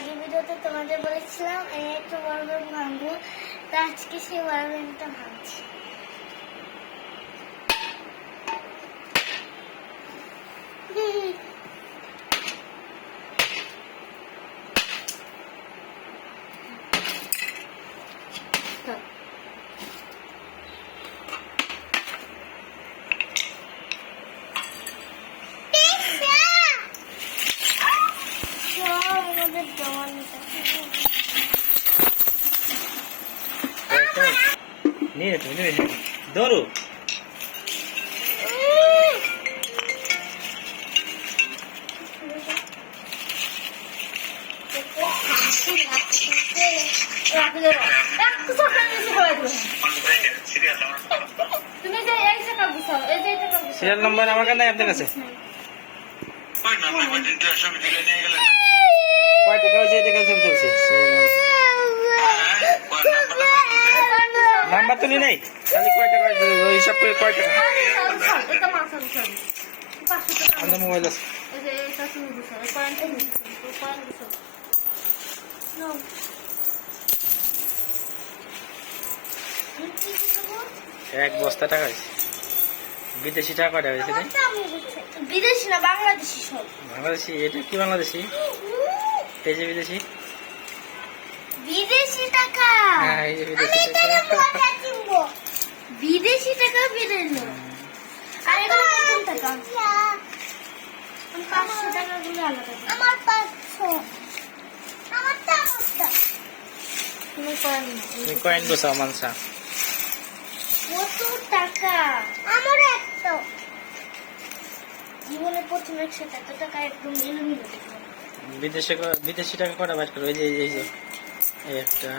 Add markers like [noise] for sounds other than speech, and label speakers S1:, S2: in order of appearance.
S1: আগে ভিডিওতে তোমাদের বলেছিলাম এই একটা বড় ভাঙবো। তো আজকে সেই বড় ভাঙছি।
S2: নিয়ে তুমি নিয়ে ধরো সিরিয়াল নাম্বার আমার কাছে? নাই আপনার কাছে কয় টাকা হয়েছে এটা কাছে চলছে। নাম্বার তো নেই। খালি কয় টাকা হয়েছে ওই হিসাব করে কয় টাকা? মোবাইল আছে? এক বস্তা টাকা হয়েছে। বিদেশি টাকা কয়টা হয়েছে
S1: বিদেশি না বাংলাদেশি সব।
S2: বাংলাদেশি এটা কি বাংলাদেশি? [laughs] যে বিদেশি?
S1: বিদেশি টাকা।
S2: হ্যাঁ, এই যে বিদেশি
S1: আমি
S2: টাকা।
S1: টাকা? বিদেশি টাকা বিদেশি আর এগুলো নতুন টাকা? আমি পাঁচশো টাকা গুলো আলাদা আমার পাঁচশো। আমার টাকাটা তুমি কয়েন
S2: তুমি কয়েন গোছাও মানসা।
S1: কত টাকা? আমার একটা জীবনে প্রথম একসাথে এত টাকা একদম এলোমেলো।
S2: বিদেশে বিদেশি টাকা কটা বাইর করো এই যে এই যে, একটা